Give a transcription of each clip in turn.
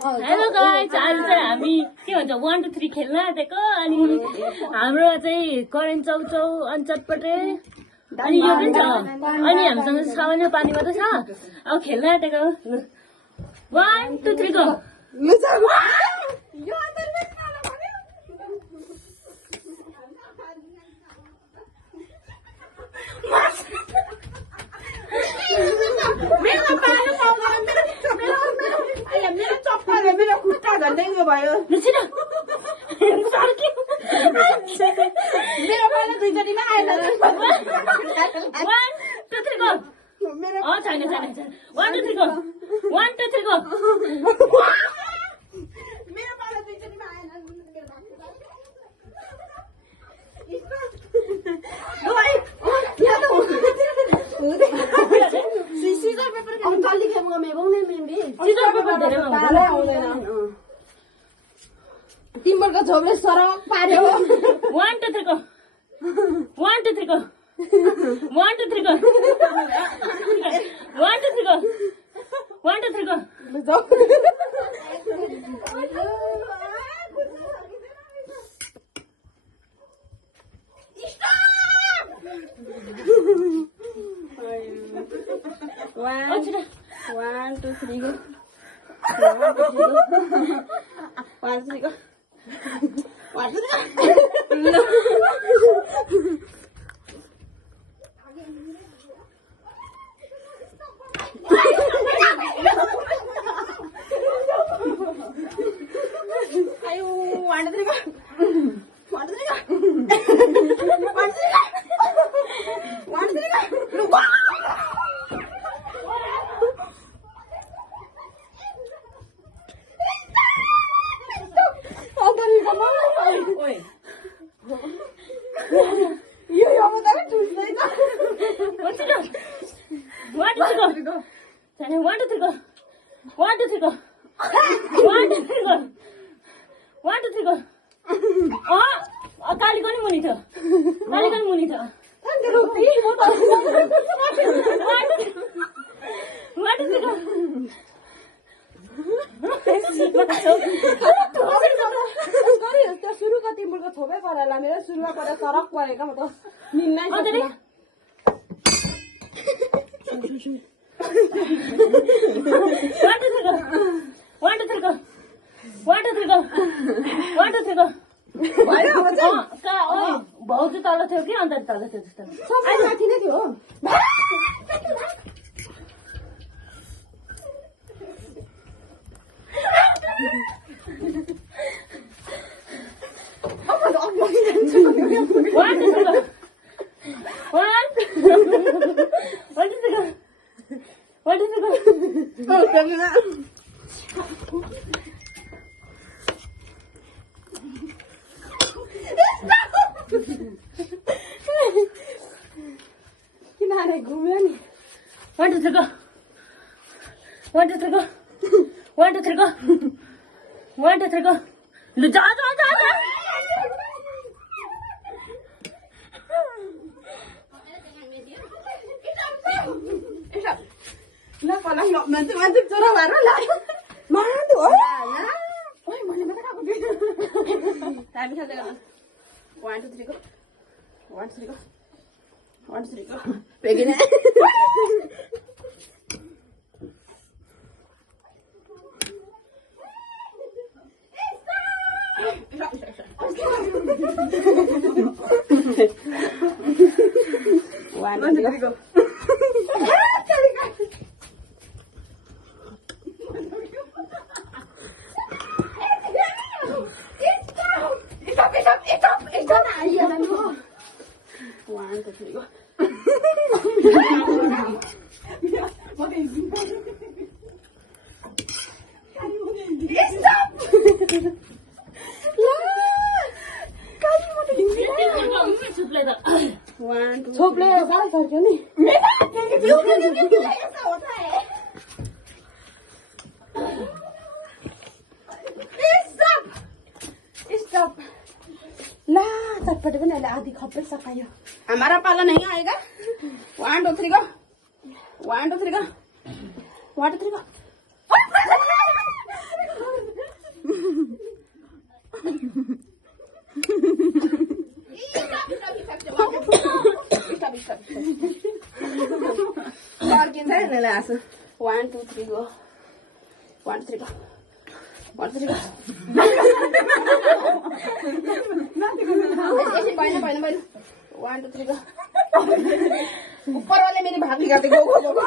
Hello guys, आज चाहिँ हामी के भन्छ 1 2 3 खेल्न आँटेको अनि हाम्रो चाहिँ करेन्ट चौचौ अनि चटपटे अनि यो पनि छ अनि हामीसँग सामान्य पानी मात्रै छ। अब खेल्न आँटेको 1 2 3 गो। मेरो चप्पलले मेरो खुट्टा झन्डै उयो भयो। मेरो पालो दुईचोटिमा आएन। 1 2 3 गो। छैन 1 2 3 गो। 1 2 3 गो। मेरो पालो दुईचोटिमा आएन। तिम्रो झोले सरक पार्यो। 1 2 3 go. 1 2 3 go. 1 2 3 go. 1 2 3 go. 1 2 3 go. One, two, three, go. 1 2 3 go. 1 2 3 go. Ayo, 1 2 3 go. 1 2 3 go. 1 2 3 go. 1 2 3 go. कालीको नि मुनि थियो। कालीको नि मुनि थियो। सुरु कति मुलको थोपै परेला मेरो सुरुमा परे सरक परेको म त निन्नै सक्दिनँ। 1 2 3 go. 1 2 3 go. 1 2 3 go. भाउजू तल थियो कि अन्त तल थियो जस्तो। सबै माथि नै थियो। किनारे घुम्यो नि। 1 2 3 go. 1 2 3 go. 1 2 3 go. 1 2 3 go. लु जा। ल पला मान्छे चोरा भएर लाग्यो। मार्नु हो। ओइ मैले मात्र खाएको थिएँ। हामी खेल्दै गर्नु। 1 2 3 go. 1 2 3 go. 1 2 3 go. बेगिने। One, two, three, go. One, two, three, go. छोप्ले साह्रै सर्क्यो नि। ला चटपटे पनि अहिले आधी खप्पै सकायो। हमारा पाला नहीं आएगा। 1 2 3 go. 1 2 3 go. 1 2 3 go. नेला आस 1 2 3 गो 1 2 3 गो 1 2 3 गो ऐसे पाइन 1 2 3 गो ऊपर वाले मेरी भाग निकालते गो गो गो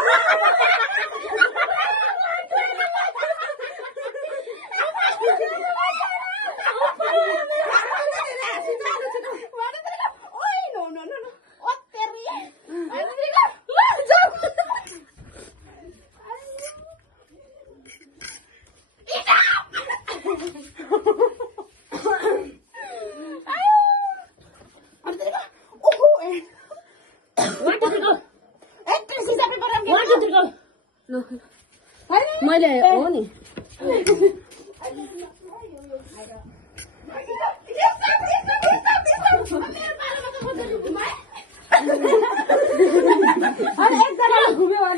मैले हो नि अरे एकजना घुम्यो भने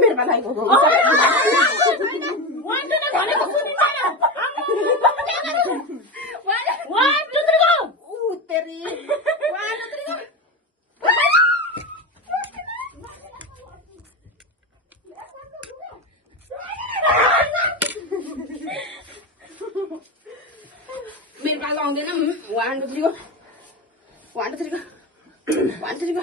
मेरो पालाको मेरो पालो आउँदैन 1 2 3 गो 1 2 3 गो 1 2 3 गो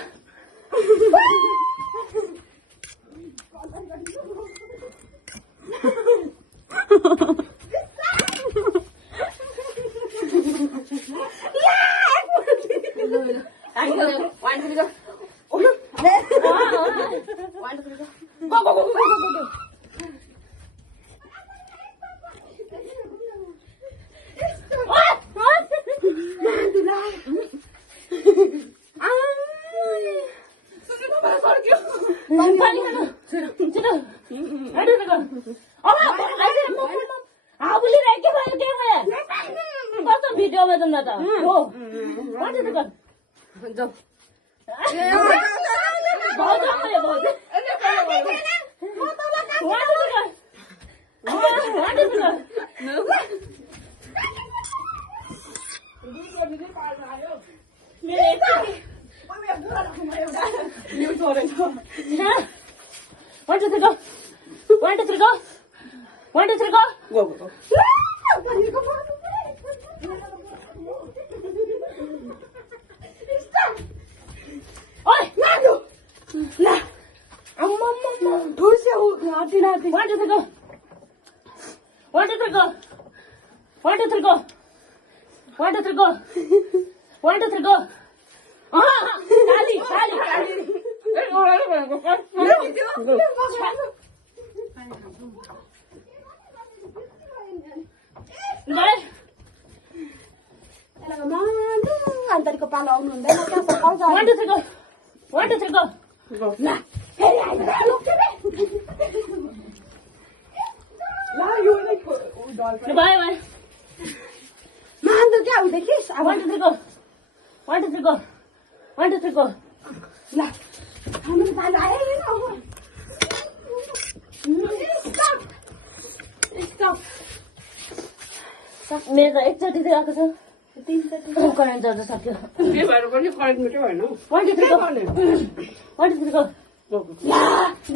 भिडियोमा जाउँ न त हो जाऊ अन्तरीको पालो आउनु हुँदैन क्या सकाल जा 1 2 3 गो 1 2 3 गो ल फेरि आइज ल यो नै डल बाय बाय मान त क्या उदेखि 1 2 3 गो 1 2 3 गो 1 2 3 गो ल हाम्रो पालो आयो स्टप मेरो त एकचोटि गएको छ करेन्ट चल्न सक्यो के भएर पनि करेन्ट मिटो होइन 1 2 3 गो 1 2 3 गो ला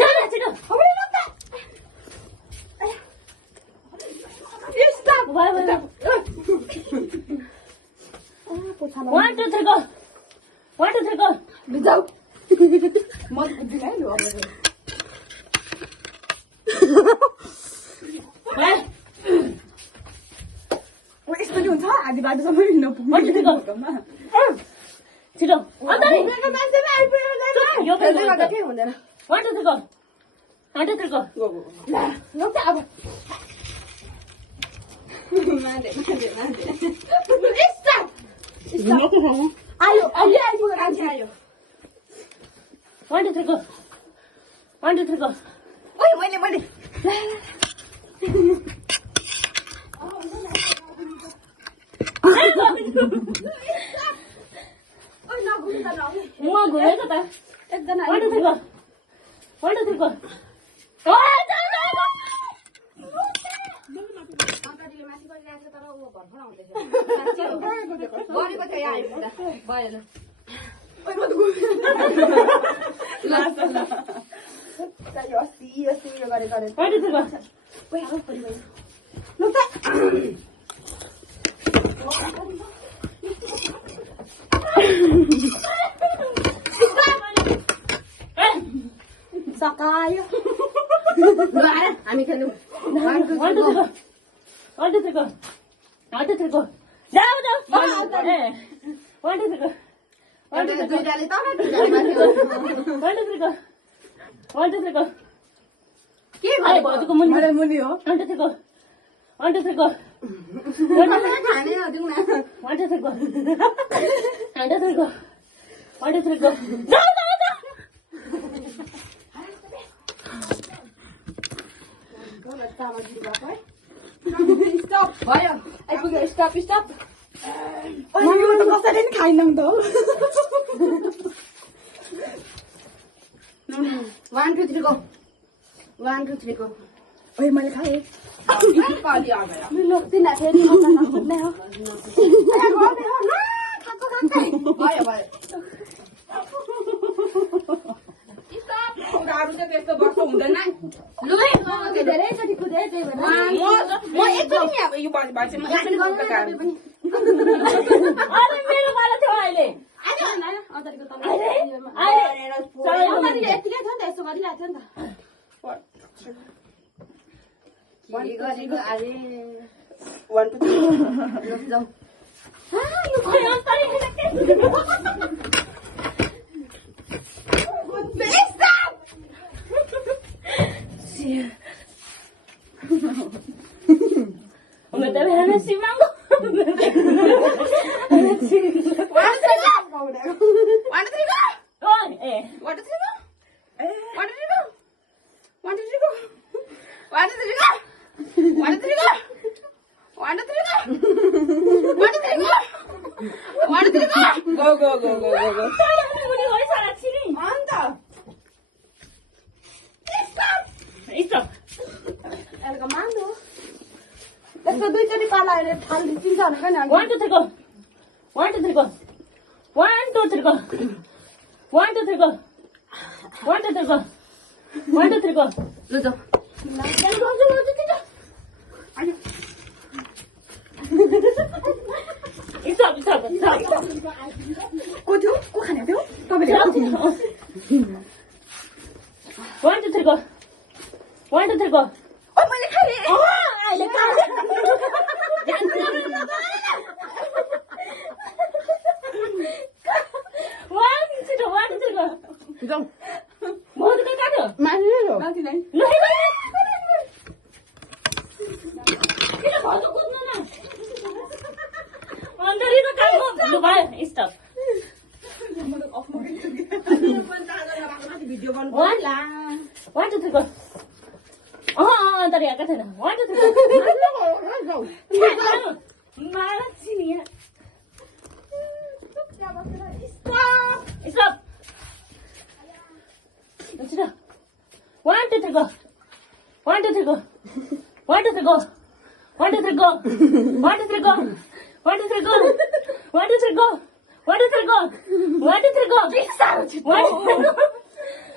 जान छिटो अबे लग्दा stop bye bye 1 2 3 go 1 2 3 go जाऊ म बुझ्दिन है लु अब यस्तो नि हुन्छ आधी बाटोसम्म नपुग्नु छिटो यो के हुँदैन 1 2 3 गो 1 2 3 गो अब आयो अहिले आइपुग्यो मान्छे आयो 1 2 3 गो 1 2 3 गो ओइ मैले म घुमेको त एकजना 1 2 3 गो 1 2 3 गो यो अस्ति उयो गरे 1 2 3 go ओइ आऊ परि भयो ल त सकायो ल आएर हामी खेल्नु 1 2 3 go 1 2 3 go 1 2 3 go जाऊ जाऊ 1 2 3 go 1 2 3 go दुईटाले तल दुईटाले माथि 1 2 3 go 1 2 3 go के अरे भाउजूको मुनि मलाई मुनि हो 1 2 3 go 1 2 3 go खाने हो दिउँ न 1 2 3 go 1 2 3 go 1 2 3 go जाऊ जाऊ जाऊ स्टप भयो आइपुग्यो स्टप स्टप यो त कसैले नि खाइनँ त 1 2 3 go 1 2 3 go ओइ मैले खाएँ पाली आ गया ल तिना फेरि मसँग सुत्ने हो भयो भयो गाह्रो चाहिँ त्यस्तो बस्नु हुँदैन लु है धेरैचोटि कुदेँ त्यही भएर म एकचोटि नि अब यो बाजे म एकचोटि गर्नु अरे मेरो पालो थियो अहिले यतिकै थियो नि त यसो गरिरहेको थियो नि त अरे 1 2 3 जाऊ खोइ अन्तरी Udah tahu hana si mango. दुईचोटि पाला हेरेर थाल चिन्छ भनेको नि 1 2 3 go 1 2 3 go 1 2 3 go 1 2 3 go 1 2 3 go 1 2 3 go ल जाऊ stop को थियो को खाने थियो तपाईले 1 2 3 go 1 2 3 go ओ मैले खाए अहिले खाए जाऊ बहुत के काट्यो माथि नै हो माथि नै ल किन भाउजू कुद्नु न अन्तरी त काम हो लु भयो स्टप भिडियो गर्नु पर्ला 1 2 3 go अन्तरी आएको छैन 1 2 3 go माला छिनी stop 1 2 3 go 1 2 3 go 1 2 3 go 1 2 3 go 1 2 3 go 1 2 3 go 1 2 3 go 1 2 3 go 1 2 3 go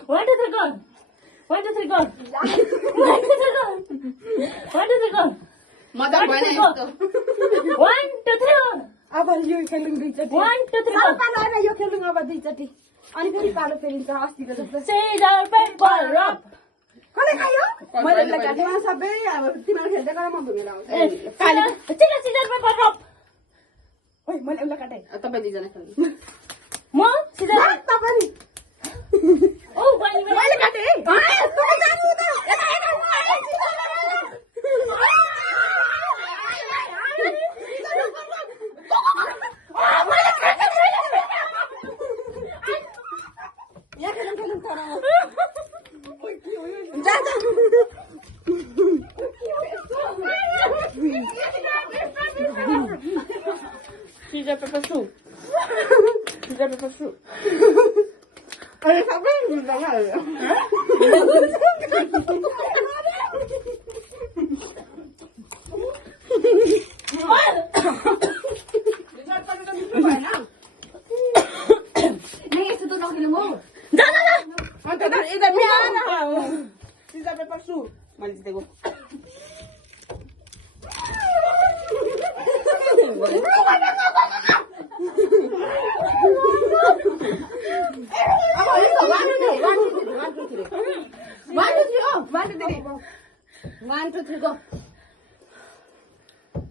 1 2 3 go 1 2 3 go 1 2 3 go मजा भएन यस्तो 1 2 3 go अब यो खेलौँ दुईचोटि 1 2 3 go पालो आएर यो खेलौँ अब दुईचोटि अनि फेरि पालो फेरिन्छ अस्तिको जस्तो Scissor paper rock कसले खायो मैले यसलाई काटेँ सबै अब तिमीहरू खेल्दै गर म घुमेर आउँछु scissor paper rock ओइ मैले यसलाई काटेँ तपाईँ दुईजना खेल्नु म scissor तपाईँ ओ बहिनी मैले काटेँ तपाईँ जानु त Scissor paper shoe Scissor paper shoe अरे सबै मिल्दैन यस्तो त नखेलौँ हौ अन्त यता बिहान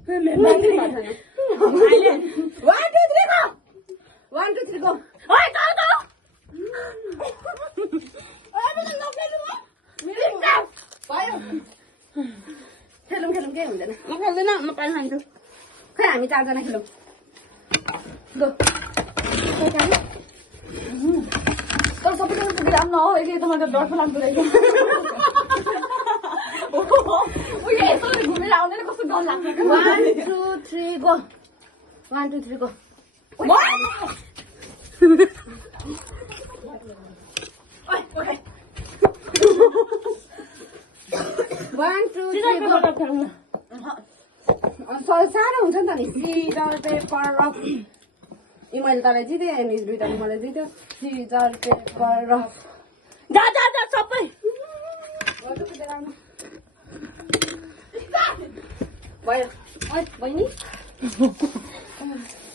मान्छे भएको छैन। अहिले 1 2 3 go 1 2 3 go ओइ go ओइ मलाई नखेल्नु म मेरो भयो खेलौँ केही हुँदैन म खेल्दैन म पानी खान्छु खै हामी 4 जना खेलौँ गो तर सबैजना पुगेर आउनु हो यसले त मलाई डर पो लाग्दो रहेछ उयो यसो घुमेर आउँदैन कस्तो डर लाग्छ 1 2 3 go 1 2 3 go 1 2 3 go साह्रो हुन्छ नि त नि सिजर पेपर रफ ए मैले तँलाई जितेँ अनि दुइटाले मलाई जित्यो सिजर पेपर रफ जा जा जा सबै भयो ओइ बहिनी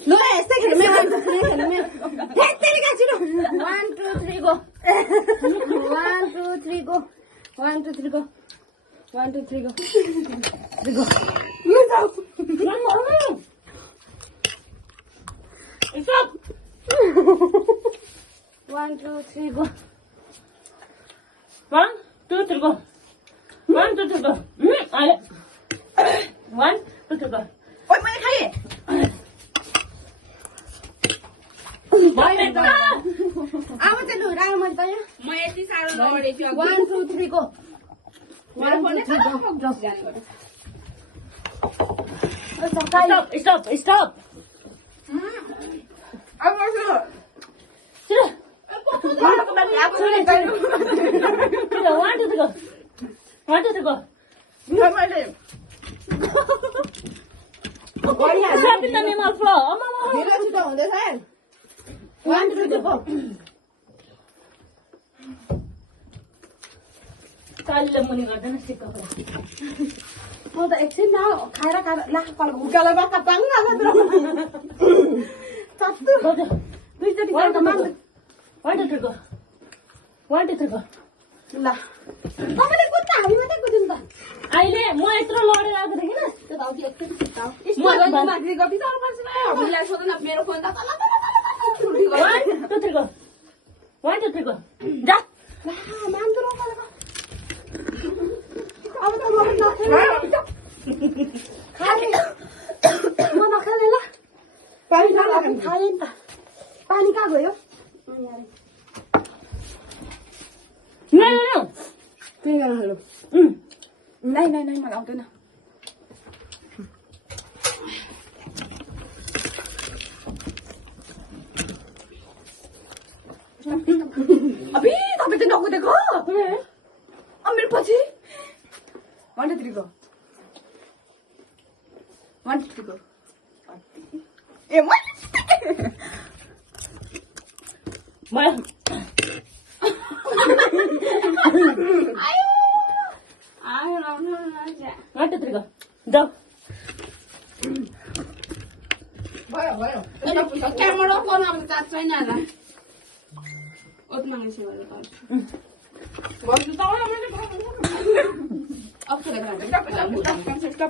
ल यस्तै खेलौँ 1 2 3 खेलौँ हेत्तेरी गाछिनु 1 2 3 go 1 2 3 go 1 2 3 go 1 2 3 go 3 go यो जाऊ Stop! 1 2 3 go 1 2 3 go 1 2 3 go अहिले 1 2 3 go ओइ मैले खाएँ अब चाहिँ लु राख्नु मैले त यहाँ म यति साह्रो लडेछु 1 2 3 go 1 2 3 go Stop! Stop! Stop! अब गर्छु Sila! Sila, 1 2 3 go 1 2 3 go मैले Stop in the name of law! मेरो छिटो हुँदैछ 1 2 3 go कालीले मुनि गर्दैन सिक्का कुरा म त एकछिन न खाएर ला हुकाला बाका पाङ आएको चत्तु दुईचोटि गरेको माग 1 2 3 go 1 2 3 go ल तपाईले कुद्दा हामी मात्रै कुद्यौँ त अहिले म यत्रो लडेर आएको थिएँ किन त्यो त अघि एकछिन मलाई माथि गति तर पर्छ हामीलाई सोध्दैन मेरो फोन त तल 1 2 3 go 1 2 3 go जा ला मान्छु र अब त म नखेल्ने म नखेल्ने ल पानी खाएँ नि त पानी कहाँ गयो No, no, no. त्यही गर्न हाल्नु नै मलाई आउँदैन अबि तपाईँ चाहिँ नकुदेको मेरो पछि 1 2 3 go 1 2 3 go ए म Well, आयो 1 2 3 go. Go. भयो क्यामेरा फोन अब चार्ज छैन होला ओत्मा गएछ भने त बस्नु त अब खेलेको